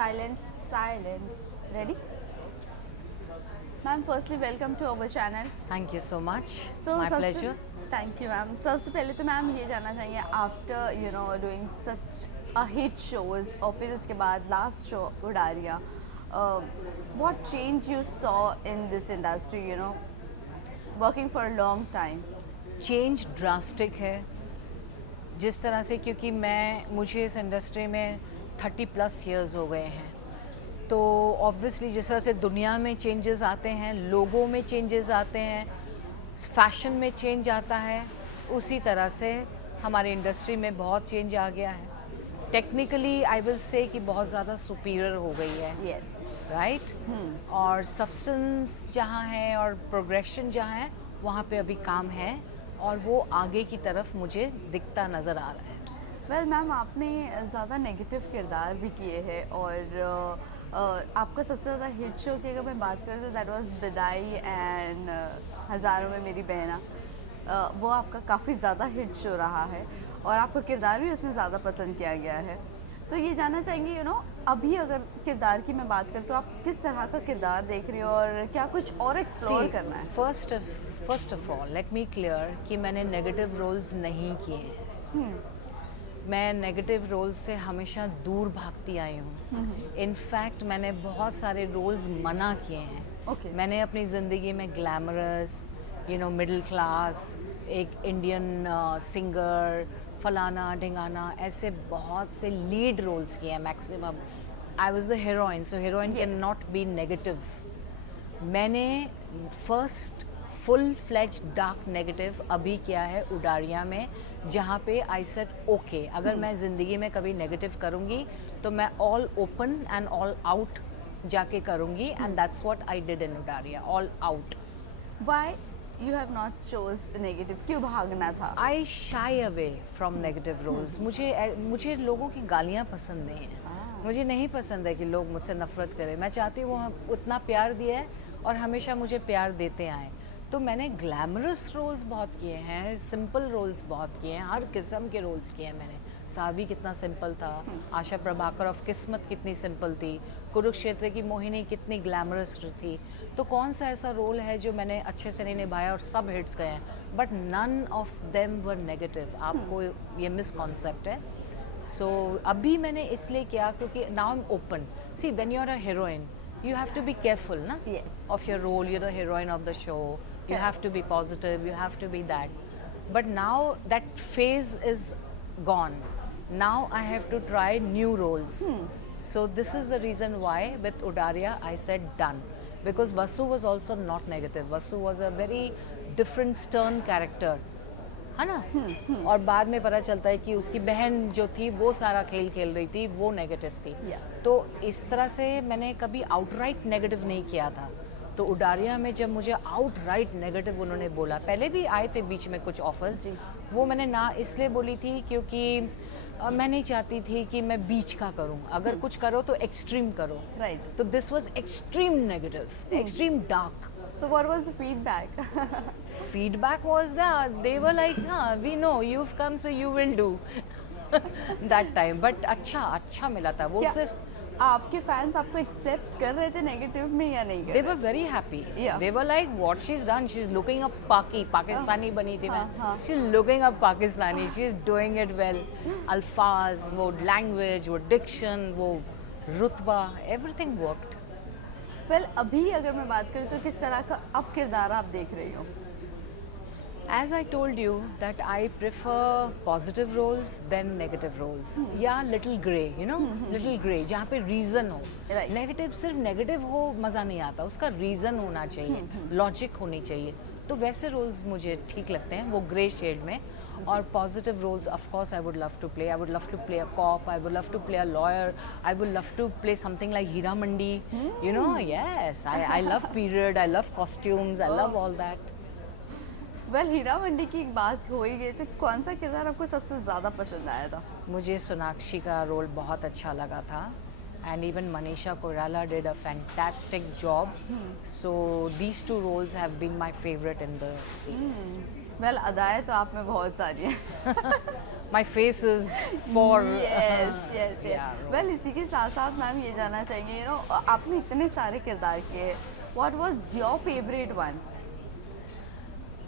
Silence, silence. Ready? Ma'am, firstly, welcome to our channel. Thank you so much So, my सबसे pleasure thank you ma'am. सबसे पहले तो ma'am ये जानना चाहेंगे after doing such a hit shows और फिर उसके बाद last show Udaariyan, what change you saw in this industry, working for a long time? Change drastic है जिस तरह से, क्योंकि मुझे इस इंडस्ट्री में 30+ इयर्स हो गए हैं, तो ऑब्वियसली जिस तरह से दुनिया में चेंजेस आते हैं, लोगों में चेंजेस आते हैं, फैशन में चेंज आता है, उसी तरह से हमारी इंडस्ट्री में बहुत चेंज आ गया है। टेक्निकली आई विल से कि बहुत ज़्यादा सुपीरियर हो गई है, यस। राइट। और सब्सटेंस जहाँ है और प्रोग्रेशन जहाँ है, वहाँ पे अभी काम है और वो आगे की तरफ मुझे दिखता नज़र आ रहा है। वेल मैम, आपने ज़्यादा नेगेटिव किरदार भी किए हैं और आपका सबसे ज़्यादा हिट शो की अगर मैं बात करूँ तो दैट वाज बिदाई एंड हज़ारों में मेरी बहना। वो आपका काफ़ी ज़्यादा हिट शो रहा है और आपका किरदार भी उसमें ज़्यादा पसंद किया गया है। सो ये जानना चाहेंगे अभी अगर किरदार की मैं बात करूँ तो आप किस तरह का किरदार देख रहे हो और क्या कुछ और एक्सप्लोर करना है? First of all let me clear कि मैंने नेगेटिव रोल्स नहीं किए हैं। मैं नेगेटिव रोल्स से हमेशा दूर भागती आई हूँ। इनफैक्ट मैंने बहुत सारे रोल्स मना किए हैं। Okay. मैंने अपनी ज़िंदगी में ग्लैमरस, मिडिल क्लास, एक इंडियन सिंगर, फलाना ढिंगाना, ऐसे बहुत से लीड रोल्स किए हैं maximum. I was the heroine, so heroine can not be negative. मैंने first full fledged dark negative अभी किया है उडारिया में, जहाँ पे आई सेड ओके, अगर मैं ज़िंदगी में कभी नेगेटिव करूँगी तो मैं all open and all out जाके करूँगी, and that's what I did in Udaariyan, all out. Why you have not chose negative? क्यों भागना था? आई shy away from negative roles. मुझे लोगों की गालियाँ पसंद नहीं हैं। मुझे नहीं पसंद है कि लोग मुझसे नफरत करें। मैं चाहती हूँ वो उतना प्यार दिया है और हमेशा मुझे प्यार देते आए। तो मैंने ग्लैमरस रोल्स बहुत किए हैं, सिंपल रोल्स बहुत किए हैं, हर किस्म के रोल्स किए हैं मैंने। साबी कितना सिंपल था, आशा प्रभाकर ऑफ किस्मत कितनी सिंपल थी, कुरुक्षेत्र की मोहिनी कितनी ग्लैमरस थी। तो कौन सा ऐसा रोल है जो मैंने अच्छे से नहीं निभाया और सब हिट्स गए हैं? But none of them were negative. आपको ये मिसकॉन्सेप्ट है। सो अभी मैंने इसलिए किया क्योंकि now I am open. See, when you are a heroine, you have to be careful Yes. of your role. You're the heroine of the show, you have to be positive, you have to be that. But now that phase is gone. Now I have to try new roles. So this is the reason why with Udaria I said done, because Vasu was also not negative. Vasu was a very different stern character, है ना। और बाद में पता चलता है कि उसकी बहन जो थी वो सारा खेल खेल रही थी, वो नेगेटिव थी। तो इस तरह से मैंने कभी आउटराइट नेगेटिव नहीं किया था। तो उडारिया में जब मुझे आउटराइट नेगेटिव उन्होंने बोला, पहले भी आए थे बीच में कुछ ऑफर्स, वो मैंने ना इसलिए बोली थी क्योंकि मैं नहीं चाहती थी कि मैं बीच का करूं। अगर कुछ करो तो एक्सट्रीम करो, राइट। तो this was extreme negative, extreme dark. So what was the feedback? Feedback was that they were like, we know you've come so you will do that time. But अच्छा मिला था वो। क्या सिर्फ आपके फैंस आपको एक्सेप्ट कर रहे थे नेगेटिव में या नहीं कर they रहे? were very happy. Yeah. They were like, what she's done, she's looking up Pakistani बनी थी मैं, हाँ। she's looking up Pakistani, she's doing it well. अल्फाज, वो लैंग्वेज, वो डिक्शन, वो रुतबा, everything worked. वेल अभी अगर मैं बात करूँ तो किस तरह का अब किरदार आप देख रही हो? As I told you that I prefer positive roles than negative roles. या little grey, little grey, जहाँ पे reason हो। Right. Negative सिर्फ negative हो मज़ा नहीं आता, उसका reason होना चाहिए, logic होनी चाहिए। तो वैसे रोल्स मुझे ठीक लगते हैं, वो ग्रे शेड में। और positive roles of course I would love to play. I would love to play a cop, I would love to play a lawyer, I would love to play something like Heeramandi, yes, I love period, I love costumes, I love all that. Well Heera Mandi की बात हो ही गई तो कौन सा किरदार आपको सबसे ज़्यादा पसंद आया था? मुझे सोनाक्षी का रोल बहुत अच्छा लगा था, and even Manisha Koirala did a fantastic job. So these two roles have been my favorite in the series. Well अदाएं तो आप में बहुत सारी हैं। my face is for yes yes yeah, well इसी के साथ साथ मैम ये जानना चाहिए यू नो आपने इतने सारे किरदार किए what was your favourite one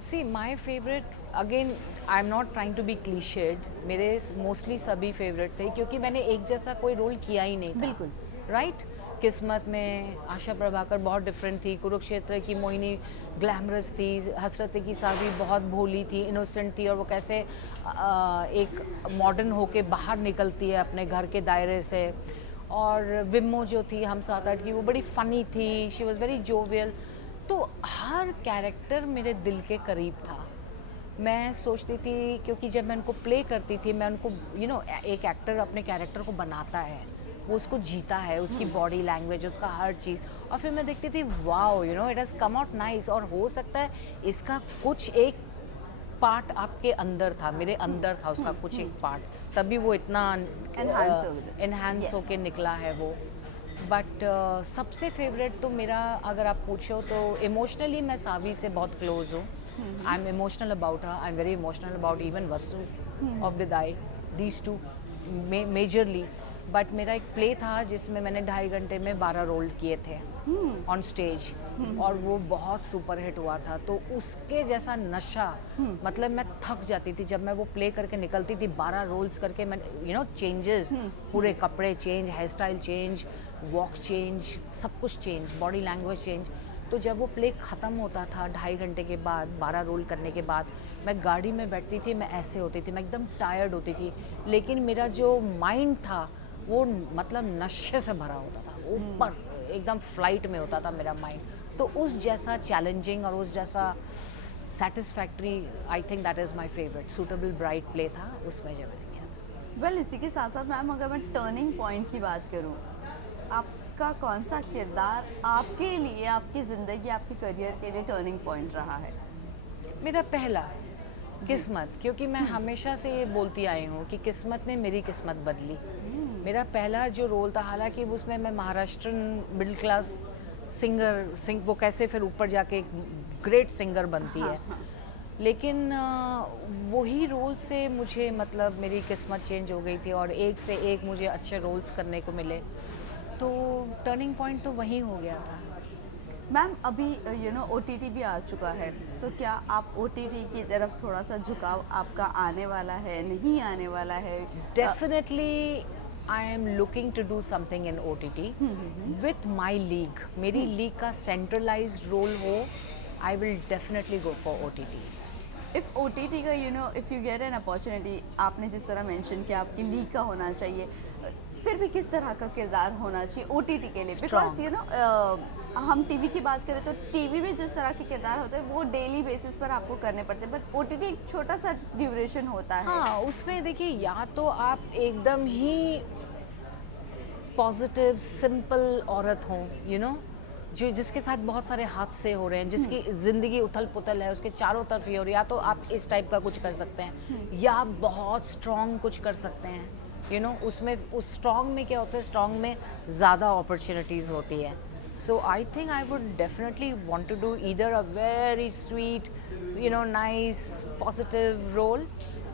See, my favorite, again, I'm not trying to be cliched. मेरे मोस्टली सभी फेवरेट थे क्योंकि मैंने एक जैसा कोई रोल किया ही नहीं था. बिल्कुल. राइट किस्मत में आशा प्रभाकर बहुत डिफरेंट थी, कुरुक्षेत्र की मोहिनी ग्लैमरस थी, हसरत की सावी बहुत भोली थी, इनोसेंट थी, और वो कैसे एक मॉडर्न होके बाहर निकलती है अपने घर के दायरे से. और विम्मो जो थी हम 7-8 की, वो बड़ी फ़नी थी, शी वॉज़ वेरी जोवियल. तो हर कैरेक्टर मेरे दिल के करीब था. मैं सोचती थी क्योंकि जब मैं उनको प्ले करती थी, मैं उनको एक एक्टर अपने कैरेक्टर को बनाता है, वो उसको जीता है, उसकी बॉडी लैंग्वेज, उसका हर चीज़, और फिर मैं देखती थी wow it has come out nice. और हो सकता है इसका कुछ एक पार्ट आपके अंदर था, मेरे अंदर था उसका कुछ एक पार्ट, तभी वो इतना एनहांस होके निकला है वो. बट सबसे फेवरेट तो मेरा, अगर आप पूछो तो इमोशनली मैं सावी से बहुत क्लोज हूँ. I am emotional about her, I am very emotional about even Vasu of बिदाई, दीज टू मेजरली. बट मेरा एक प्ले था जिसमें मैंने 2.5 घंटे में 12 रोल किए थे ऑन स्टेज, और वो बहुत सुपर हिट हुआ था. तो उसके जैसा नशा, मतलब मैं थक जाती थी जब मैं वो प्ले करके निकलती थी. 12 रोल्स करके मैं चेंजेस, पूरे कपड़े change, hair style change, walk change, सब कुछ चेंज, बॉडी लैंग्वेज चेंज. तो जब वो प्ले ख़त्म होता था 2.5 घंटे के बाद, 12 रोल करने के बाद, मैं गाड़ी में बैठती थी, मैं ऐसे होती थी, मैं एकदम टायर्ड होती थी, लेकिन मेरा जो माइंड था वो मतलब नशे से भरा होता था, ऊपर एकदम फ्लाइट में होता था मेरा माइंड. तो उस जैसा चैलेंजिंग और उस जैसा satisfactory, I think that is my favourite. Suitable bright play था उसमें जब मैंने किया. वेल इसी के साथ साथ मैम अगर मैं टर्निंग पॉइंट की बात करूँ, आपका कौन सा किरदार आपके लिए, आपकी ज़िंदगी, आपके करियर के लिए टर्निंग पॉइंट रहा है? मेरा पहला किस्मत, क्योंकि मैं हमेशा से ये बोलती आई हूँ कि किस्मत ने मेरी किस्मत बदली. मेरा पहला जो रोल था, हालांकि उसमें मैं महाराष्ट्रन मिडिल क्लास सिंगर, वो कैसे फिर ऊपर जाके एक ग्रेट सिंगर बनती है. लेकिन वही रोल से मुझे मतलब मेरी किस्मत चेंज हो गई थी, और एक से एक मुझे अच्छे रोल्स करने को मिले. तो टर्निंग पॉइंट तो वही हो गया था. मैम अभी OTT भी आ चुका है, तो क्या आप OTT की तरफ थोड़ा सा झुकाव आपका आने वाला है, नहीं आने वाला है? Definitely I am looking to do something in OTT with my league. मेरी लीग का सेंट्रलाइज्ड रोल हो, I will definitely go for OTT. If OTT का if you get an opportunity, आपने जिस तरह मेंशन किया आपकी लीग का होना चाहिए, फिर भी किस तरह का किरदार होना चाहिए OTT के लिए? बिकॉज हम टीवी की बात करें तो टीवी में जिस तरह के किरदार होते हैं वो डेली बेसिस पर आपको करने पड़ते हैं, बट OTT एक छोटा सा ड्यूरेशन होता है. हाँ, उसमें देखिए, या तो आप एकदम ही पॉजिटिव सिंपल औरत हों, जो जिसके साथ बहुत सारे हादसे हो रहे हैं, जिसकी ज़िंदगी उथल पुथल है, उसके चारों तरफ ये हो रही है, या तो आप इस टाइप का कुछ कर सकते हैं, या आप बहुत स्ट्रॉन्ग कुछ कर सकते हैं. उसमें उस स्ट्रॉन्ग में क्या होता है, स्ट्रॉन्ग में ज़्यादा अपॉर्चुनिटीज़ होती है. So I think I would definitely want to do either a very sweet nice positive role,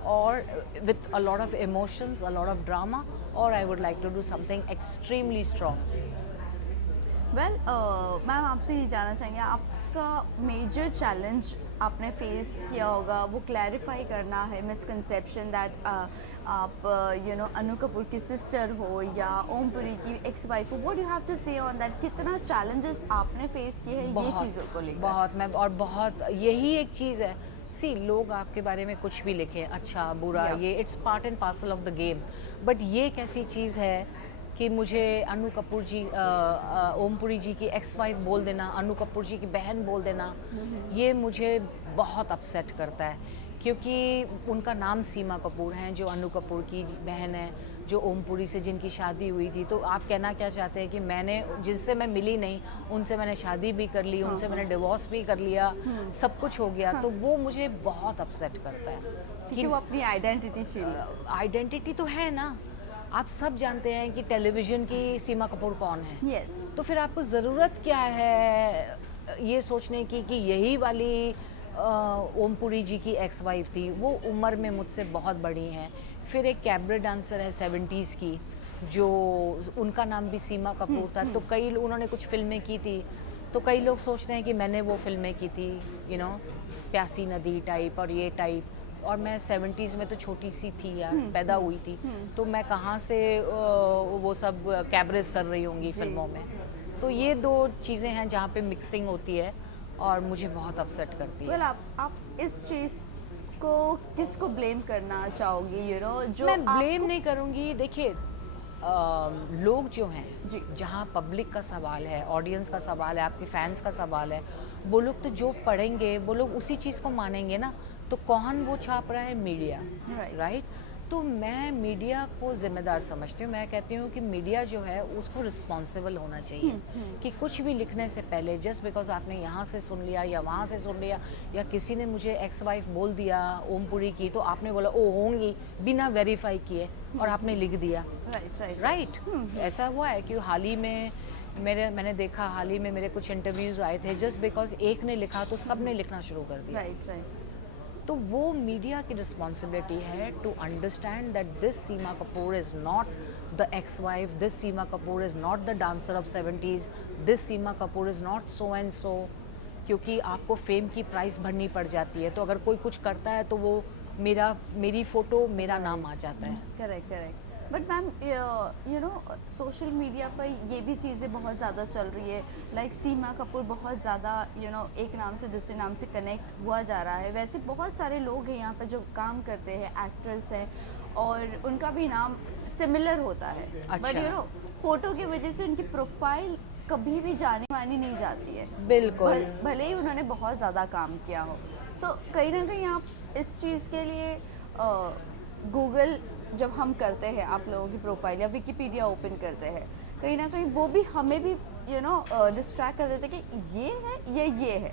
or with a lot of emotions, a lot of drama, or I would like to do something extremely strong. Well ma'am आपसे ये जानना चाहेंगे, आपका major challenge आपने face किया होगा, वो clarify करना है मिसकंसेप्शन दैट आप अनु कपूर की सिस्टर हो या ओम पुरी की एक्स वाइफ हो. What you have to say on that? कितना चैलेंजेस आपने फेस किए हैं ये चीज़ों को लेकर? बहुत, मैं और बहुत, यही एक चीज़ है. सी, लोग आपके बारे में कुछ भी लिखें, अच्छा बुरा, ये it's part and parcel of the game. But ये एक ऐसी चीज़ है कि मुझे अनु कपूर जी, ओम पुरी जी की एक्स वाइफ बोल देना, अनु कपूर जी की बहन बोल देना, ये मुझे बहुत अपसेट करता है. क्योंकि उनका नाम सीमा कपूर है, जो अनु कपूर की बहन है, जो ओम पुरी से जिनकी शादी हुई थी. तो आप कहना क्या चाहते हैं कि मैंने, जिनसे मैं मिली नहीं, उनसे मैंने शादी भी कर ली, उनसे मैंने डिवोर्स भी कर लिया, सब कुछ हो गया. तो वो मुझे बहुत अपसेट करता है कि वो अपनी आइडेंटिटी चाहिए. आइडेंटिटी तो है ना, आप सब जानते हैं कि टेलीविज़न की सीमा कपूर कौन है. यस. तो फिर आपको ज़रूरत क्या है ये सोचने की कि यही वाली ओम पुरी जी की एक्स वाइफ थी. वो उम्र में मुझसे बहुत बड़ी हैं, फिर एक कैबरे डांसर है 70s की, जो उनका नाम भी सीमा कपूर था। तो कई उन्होंने कुछ फिल्में की थी, तो कई लोग सोचते हैं कि मैंने वो फिल्में की थी, यू नो, प्यासी नदी टाइप और ये टाइप। और मैं 70s में तो छोटी सी थी यार, पैदा हुई थी, तो मैं कहाँ से वो सब कैबरेज कर रही होंगी फिल्मों में। तो ये दो चीज़ें हैं जहाँ पे मिक्सिंग होती है और मुझे बहुत अपसेट करती है। वेल आप इस चीज़ को किसको ब्लेम करना चाहोगी, यू नो, जो मैं ब्लेम आपको- नहीं करूँगी। देखिए, लोग जो हैं, जी। जहाँ पब्लिक का सवाल है, ऑडियंस का सवाल है, आपके फैंस का सवाल है, वो लोग तो जो पढ़ेंगे वो लोग उसी चीज़ को मानेंगे ना। तो कौन वो छाप रहा है? Media, Right. राइट? तो मैं मीडिया को जिम्मेदार समझती हूँ। मैं कहती हूँ कि मीडिया जो है उसको रिस्पॉन्सिबल होना चाहिए कि कुछ भी लिखने से पहले जस्ट बिकॉज आपने यहाँ से सुन लिया या वहाँ से सुन लिया, या किसी ने मुझे एक्स वाइफ बोल दिया ओमपुरी की, तो आपने बोला ओ होंगी, बिना वेरीफाई किए, और आपने लिख दिया। Right right. ऐसा हुआ है कि हाल ही में मैंने देखा, हाल ही में मेरे कुछ इंटरव्यूज़ आए थे, जस्ट बिकॉज एक ने लिखा तो सब ने लिखना शुरू कर दिया। राइट तो वो मीडिया की रिस्पॉन्सिबिलिटी है to understand that this Seema Kapoor is not the ex wife, this Seema Kapoor is not the dancer of 70s, this Seema Kapoor is not so and so. क्योंकि आपको फेम की प्राइस भरनी पड़ जाती है, तो अगर कोई कुछ करता है तो वो मेरी फ़ोटो, मेरा नाम आ जाता है। Correct. But ma'am, you know, social media पर ये भी चीज़ें बहुत ज़्यादा चल रही है, लाइक सीमा कपूर बहुत ज़्यादा, यू नो, एक नाम से दूसरे नाम से कनेक्ट हुआ जा रहा है। वैसे बहुत सारे लोग हैं यहाँ पर जो काम करते हैं, एक्ट्रेस हैं, और उनका भी नाम सिमिलर होता है, बट अच्छा। यू नो, फोटो की वजह से उनकी प्रोफाइल कभी भी जानी मानी नहीं जाती है। बिल्कुल। भले ही उन्होंने बहुत ज़्यादा काम किया हो। सो कहीं ना कहीं आप इस चीज़ के लिए गूगल जब हम करते हैं आप लोगों की प्रोफाइल या विकिपीडिया ओपन करते हैं, कहीं ना कहीं वो भी हमें भी, यू नो, डिस्ट्रैक्ट कर देते हैं कि ये है ये है।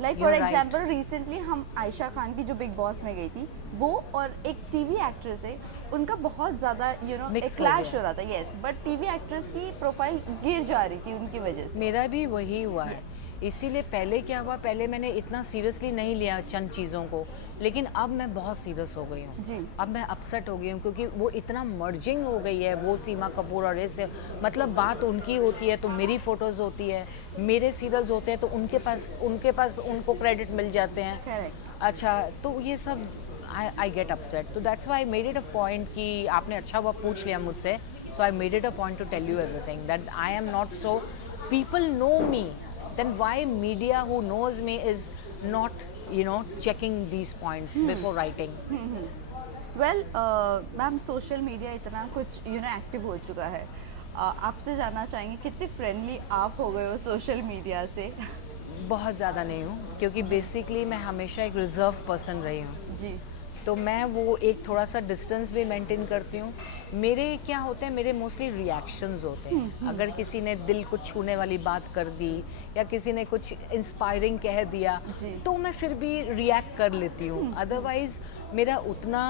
Like for You're right. Example recently हम आयशा खान की जो बिग बॉस में गई थी, वो और एक टीवी एक्ट्रेस है, उनका बहुत ज़्यादा, यू नो, Mix एक हो क्लैश गया। हो रहा था। यस, बट टीवी एक्ट्रेस की प्रोफाइल गिर जा रही थी उनकी वजह से। मेरा भी वही हुआ है। इसीलिए पहले क्या हुआ, पहले मैंने इतना सीरियसली नहीं लिया चंद चीज़ों को, लेकिन अब मैं बहुत सीरियस हो गई हूँ। जी। अब मैं अपसेट हो गई हूँ क्योंकि वो इतना मर्जिंग हो गई है, वो सीमा कपूर और इससे, मतलब बात उनकी होती है तो मेरी फ़ोटोज़ होती है, मेरे सीरियल्स होते हैं तो उनके पास उनको क्रेडिट मिल जाते हैं। करेक्ट। अच्छा, तो ये सब आई गेट अपसेट। तो that's why made it a point कि आपने अच्छा हुआ पूछ लिया मुझसे, so I made it a point to tell you everything that I am not so, people know me, then why media who knows me is not, you know, checking these points before writing? Well ma'am, social media इतना कुछ, you know, active हो चुका है। आपसे जानना चाहेंगे कितने friendly आप हो गए हो सोशल मीडिया से? बहुत ज़्यादा नहीं हूँ, क्योंकि बेसिकली मैं हमेशा एक रिजर्व पर्सन रही हूँ, जी। तो मैं वो एक थोड़ा सा डिस्टेंस भी मेंटेन करती हूँ। मेरे क्या होते हैं, मेरे मोस्टली रिएक्शंस होते हैं। अगर किसी ने दिल को छूने वाली बात कर दी या किसी ने कुछ इंस्पायरिंग कह दिया, जी। तो मैं फिर भी रिएक्ट कर लेती हूँ। अदरवाइज मेरा उतना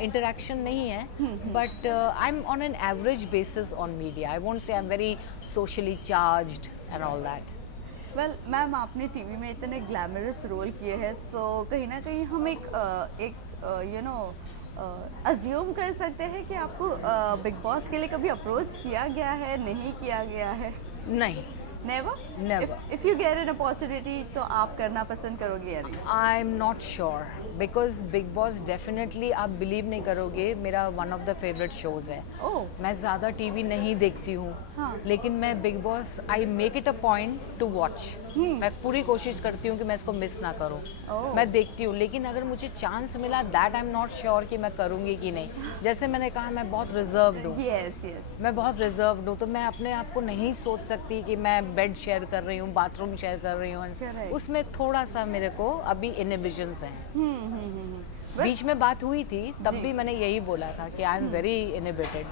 इंटरेक्शन नहीं है, but I am on an average basis on media. I won't say I am very socially charged and all that. Well ma'am, आपने टीवी में इतने ग्लैमरस रोल किए हैं, तो कहीं ना कहीं हम एक यू नो, अज्यूम कर सकते हैं कि आपको बिग बॉस के लिए कभी अप्रोच किया गया है, नहीं किया गया है? नहीं, never? Never. If you get an opportunity तो आप करना पसंद करोगे या नहीं? आई am not sure, because big boss definitely, आप बिलीव नहीं करोगे, मेरा one of the favourite shows है। ओह। मैं ज़्यादा टीवी नहीं देखती हूँ, हाँ। लेकिन मैं big boss, I make it a point to watch. मैं पूरी कोशिश करती हूँ कि मैं इसको मिस ना करूँ। ओह। मैं देखती हूँ, लेकिन अगर मुझे चांस मिला, that I am not sure कि मैं करूँगी कि नहीं। जैसे मैंने कहा, मैं बहुत रिजर्व्ड हूँ। यस। मैं बहुत रिजर्व्ड हूँ, तो मैं अपने आप को नहीं सोच सकती कि मैं बेड शेयर कर रही हूँ, बाथरूम शेयर कर रही हूँ। Correct. उसमें थोड़ा सा मेरे को अभी इनहिबिशंस हैं। बीच में बात हुई थी, तब जी। भी मैंने यही बोला था कि I am very inhibited.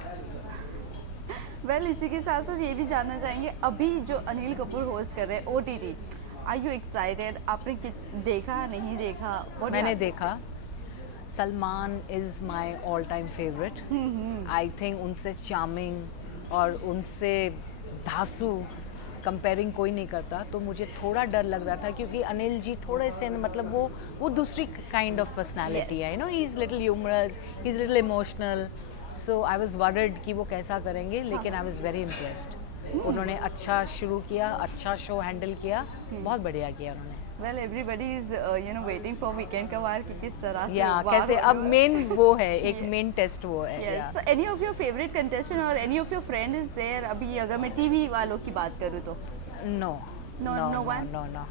Well, इसी के साथ साथ ये भी जानना चाहेंगे, अभी जो अनिल कपूर होस्ट कर रहे हैं OTT, आर यू एक्साइटेड? आपने देखा, नहीं देखा? What मैंने happens? देखा। Salman is my all time favourite. I think उनसे चार्मिंग और उनसे धांसू कंपेयरिंग कोई नहीं करता, तो मुझे थोड़ा डर लग रहा था क्योंकि अनिल जी थोड़े से मतलब वो दूसरी काइंड ऑफ पर्सनालिटी है, you know, he is little humorous, he is little emotional, so I was worried कि वो कैसा करेंगे, लेकिन आई वाज वेरी इम्प्रेस्ड। उन्होंने अच्छा शुरू किया, अच्छा शो हैंडल किया, बहुत बढ़िया किया उन्होंने। Well everybody is waiting for weekend का वार कि किस तरह से या वार कैसे होने अब वाला- मेन वो है, एक मेन टेस्ट वो है। Yes. yeah. So any of your favorite contestant or any of your friend is there? अभी अगर मैं टीवी वालों की बात करूँ तो No. No, no one? No.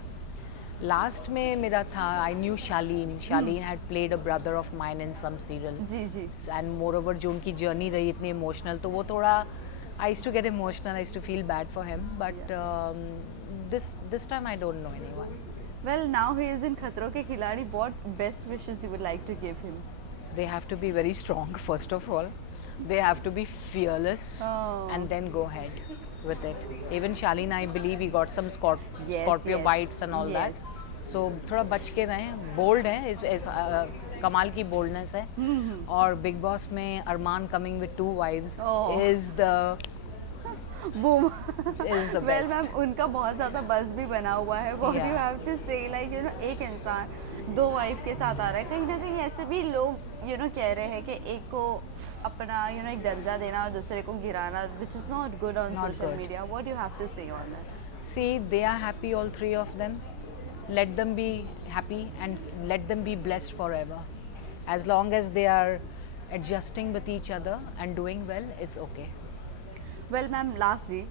Last में मेरा था, I knew Shaleen. Shaleen had played a brother of mine in some serial. Ji ji And moreover जो उनकी journey रही इतनी emotional, तो वो थोड़ा I used to get emotional. I used to feel bad for him. But this time I don't know anyone. Well now he is in खतरों के खिलाड़ी. What best wishes you would like to give him? They have to be very strong first of all. They have to be fearless Oh. and then go ahead with it. Even Shaleen, I believe he got some Yes, Scorpio yes. bites and all that. Yes. So थोड़ा बच के रहें. Bold है, is कमाल की boldness है. और Big Boss में Arman coming with 2 wives Oh. is the Boom. the Well best. Ma'am उनका बहुत ज़्यादा बज़ भी बना हुआ है. What Yeah. you have to say like एक इंसान 2 वाइफ के साथ आ रहा है. कहीं ना कहीं ऐसे भी लोग कह रहे हैं कि एक को अपना एक दर्जा देना और दूसरे को गिराना, which is not good on Not social good. media. What do you have to say on that? See, they are happy, all 3 of them. Let them be happy and let them be blessed forever. As long as they are adjusting with each other and doing well, it's okay. Well ma'am last Yeah,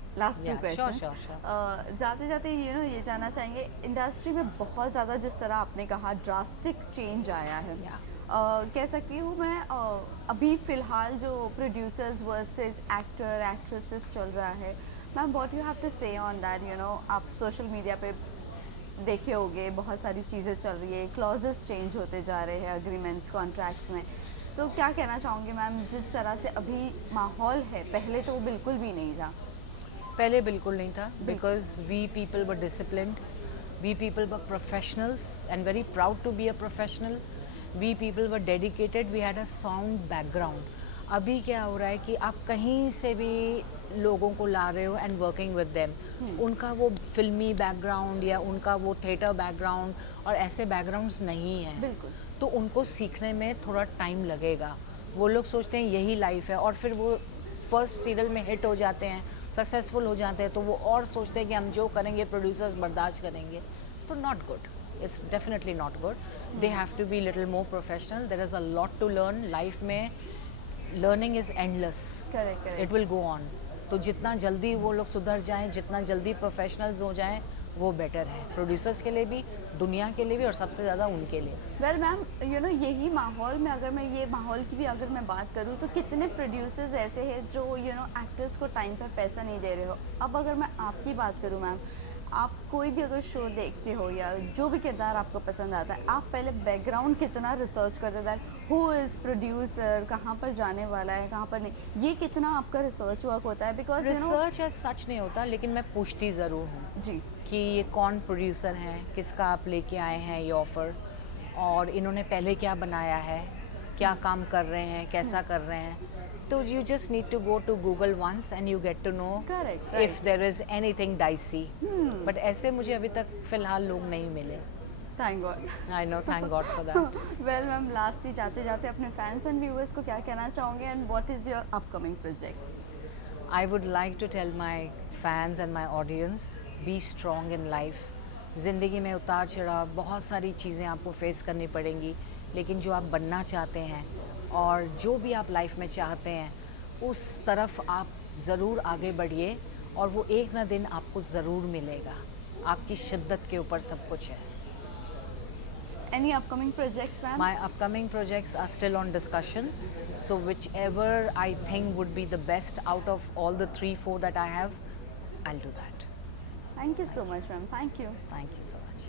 two question sure. जाते जाते ये जानना चाहेंगे industry में बहुत ज़्यादा जिस तरह आपने कहा ड्रास्टिक चेंज आया है. Yeah. कह सकती हूँ मैं अभी फ़िलहाल जो प्रोड्यूसर्स वर्सेस एक्टर एक्ट्रेसेस चल रहा है, ma'am what you have to say on that. आप सोशल मीडिया पे देखे होंगे बहुत सारी चीज़ें चल रही है, क्लॉजेस चेंज होते जा रहे हैं अग्रीमेंट्स कॉन्ट्रैक्ट्स में. तो क्या कहना चाहूँगी मैम, जिस तरह से अभी माहौल है, पहले तो वो बिल्कुल भी नहीं था. पहले बिल्कुल नहीं था because we people were disciplined, we people were professionals and very proud to be a professional. We people were dedicated, we had a sound background. अभी क्या हो रहा है कि आप कहीं से भी लोगों को ला रहे हो एंड वर्किंग विद देम, उनका वो फिल्मी बैकग्राउंड या उनका वो थिएटर बैकग्राउंड और ऐसे बैकग्राउंड्स नहीं हैं. बिल्कुल. तो उनको सीखने में थोड़ा टाइम लगेगा. वो लोग सोचते हैं यही लाइफ है और फिर वो फर्स्ट सीरियल में हिट हो जाते हैं, सक्सेसफुल हो जाते हैं, तो वो और सोचते हैं कि हम जो करेंगे प्रोड्यूसर्स बर्दाश्त करेंगे. तो not good, it's definitely not good. They have to be little more professional. There is a lot to learn. Life में learning is endless. Correct It will go on. तो जितना जल्दी वो लोग सुधर जाएं, जितना जल्दी प्रोफेशनल्स हो जाएं, वो बेटर है प्रोड्यूसर्स के लिए भी, दुनिया के लिए भी और सबसे ज़्यादा उनके लिए. वेल मैम यही माहौल में अगर मैं ये माहौल की भी अगर मैं बात करूँ तो कितने प्रोड्यूसर्स ऐसे हैं जो एक्टर्स को टाइम पर पैसा नहीं दे रहे हो. अब अगर मैं आपकी बात करूँ मैम, आप कोई भी अगर शो देखते हो या जो भी किरदार आपको पसंद आता है, आप पहले बैकग्राउंड कितना रिसर्च करते थे, हु इज़ प्रोड्यूसर, कहाँ पर जाने वाला है, कहाँ पर नहीं, ये कितना आपका रिसर्च वर्क होता है? बिकॉज रिसर्च एज सच नहीं होता, लेकिन मैं पूछती ज़रूर हूँ जी कि ये कौन प्रोड्यूसर हैं, किसका आप लेके आए हैं ये ऑफ़र, और इन्होंने पहले क्या बनाया है, क्या काम कर रहे हैं, कैसा कर रहे हैं. तो you just need to go to Google once and you get to know Correct, if right. there is anything dicey. But ऐसे मुझे अभी तक फ़िलहाल लोग नहीं मिले. Thank God. I know, thank God for that. Well ma'am last जाते जाते अपने फैंस एंड व्यूअर्स को क्या कहना चाहोगे and what is your upcoming projects? I would like to tell my fans and my audience, be strong in life. ज़िंदगी में उतार चढ़ाव, बहुत सारी चीज़ें आपको फेस करनी पड़ेंगी, लेकिन जो आप बनना चाहते हैं और जो भी आप लाइफ में चाहते हैं, उस तरफ आप ज़रूर आगे बढ़िए और वो एक ना दिन आपको ज़रूर मिलेगा. आपकी शिद्दत के ऊपर सब कुछ है. Any upcoming projects ma'am? My upcoming projects are still on discussion. So whichever I think would be the best out of all the 3-4 that I have, I'll do that. Thank you so much ma'am. Thank you. Thank you so much.